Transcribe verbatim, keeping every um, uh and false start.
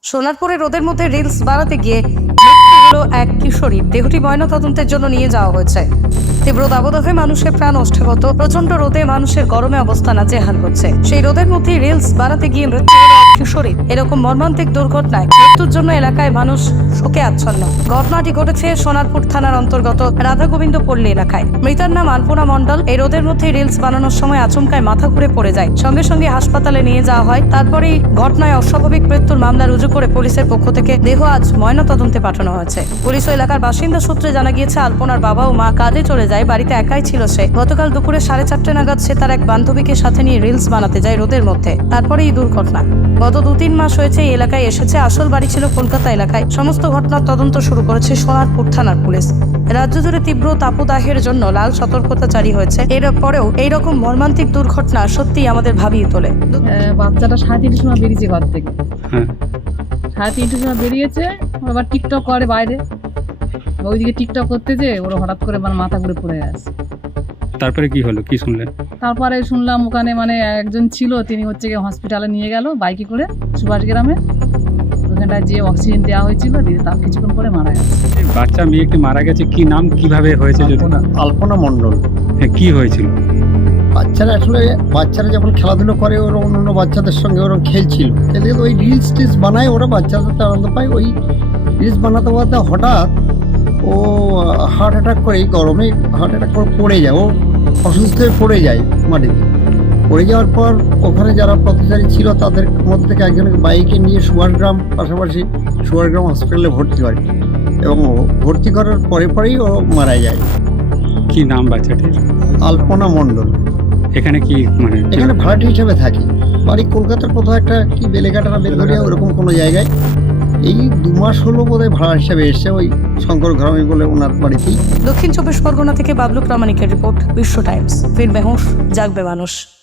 সোনারপুরে রোদের মধ্যে রিলস বানাতে গিয়ে মৃত্যু হলো এক কিশোরীর। দেহটি ময়নাতদন্তের জন্য নিয়ে যাওয়া হয়েছে। তীব্র দাবদাহে মানুষের প্রাণ অষ্টাগত। প্রচন্ড রোদে মানুষের গরমে অবস্থা নাজেহাল হচ্ছে। সেই রোদের মধ্যে রিলস বানাতে গিয়ে মৃত্যু হলো এক কিশোরীর। এরকম মর্মান্তিক দুর্ঘটনায় মৃত্যুর জন্য এলাকায় মানুষ শোকে আচ্ছন্ন। ঘটনাটি ঘটেছে সোনারপুর থানার অন্তর্গত রাধা গোবিন্দ পল্লী এলাকায়। মৃতার নাম আলপনা মণ্ডল। এই রোদের মধ্যে রিলস বানানোর সময় আচমকায় মাথা ঘুরে পড়ে যায়। সঙ্গে সঙ্গে হাসপাতালে নিয়ে যাওয়া হয়। তারপরেই ঘটনায় অস্বাভাবিক মৃত্যুর মামলা রুজু করে পুলিশের পক্ষ থেকে দেহ আজ ময়নাতদন্তে পাঠানো হয়েছে। পুলিশ ও এলাকার বাসিন্দা সূত্রে জানা গিয়েছে, আলপনার বাবা ও মা কাজে চলে যায়, বাড়িতে একাই ছিল সে। গতকাল দুপুরে সাড়ে চারটে নাগাদ সে তার এক বান্ধবীকে সাথে নিয়ে রিলস বানাতে যায় রোদের মধ্যে। তারপরে এই দুর্ঘটনা। গত দু তিন মাস হয়েছে এই এলাকায় এসেছে। আসল বাড়ি ছিল কলকাতা এলাকায়। সমস্ত ঘটনার তদন্ত শুরু করেছে সোনারপুর থানার পুলিশ। রাজ্য জুড়ে তীব্র তাপদাহের জন্য লাল সতর্কতা জারি হয়েছে। এর পরেও এইরকম মর্মান্তিক দুর্ঘটনা সত্যি আমাদের ভাবিয়ে তোলে। বাচ্চাটা সাড়ে তিনটের সময় বেরিয়েছে ঘর থেকে। সাড়ে তিনটের সময় বেরিয়েছে, আবার টিকটক করে বাইরে। ওইদিকে টিকটক করতে যে ওরা হঠাৎ করে মানে মাথা ঘুরে পড়ে গেছে। তারপরে কি হলো, কি শুনলেন? তারপরে শুনলাম ওখানে মানে একজন ছিল, তিনি হচ্ছে গিয়ে হসপিটালে নিয়ে গেল বাইকে করে সুভাষ গ্রামে। ওখানটায় যে অক্সিজেন দেওয়া হয়েছিল, দিয়ে তার কিছুক্ষণ পরে মারা গেছে। বাচ্চা মেয়ে একটি মারা গেছে, কি নাম, কিভাবে হয়েছে? যদি আলপনা মণ্ডল। হ্যাঁ, কি হয়েছিল? বাচ্চারা আসলে বাচ্চারা যখন খেলাধুলো করে, ওরা অন্য অন্য বাচ্চাদের সঙ্গে ওরা খেলছিল, খেলে ওই রিলস টিলস বানায়, ওরা বাচ্চাদের আনন্দ পায়। ওই রিলস বানাতে বানাতে হঠাৎ ও হার্ট অ্যাটাক করে, এই গরমে হার্ট অ্যাটাক করে পড়ে যায়। ও অসুস্থ হয়ে পড়ে যায় মাটিতে। পড়ে যাওয়ার পর ওখানে যারা পথচারী ছিল তাদের মধ্যে থেকে একজনকে বাইকে নিয়ে সুভাষগ্রাম, পাশাপাশি সুভাষগ্রাম হসপিটালে ভর্তি করে, এবং ও ভর্তি করার পরে পরেই ও মারা যায়। কি নাম বাচ্চাটির? আলপনা মণ্ডল। এখানে কি মানে এখানে ভাড়াটি হিসেবে থাকে। বাড়ি কলকাতার কোথাও একটা কি বেলেঘাটা না বেলঘরিয়া ওরকম কোনো জায়গায়। এই দু মাস হলো বোধহয় ভাড়া হিসাবে এসছে ওই শঙ্কর ঘরামি বলে ওনার বাড়িতেই। দক্ষিণ চব্বিশ পরগনা থেকে বাবলু প্রামাণিকের রিপোর্ট, বিশ্ব টাইমস। ফিরবে হুঁশ, জাগবে মানুষ।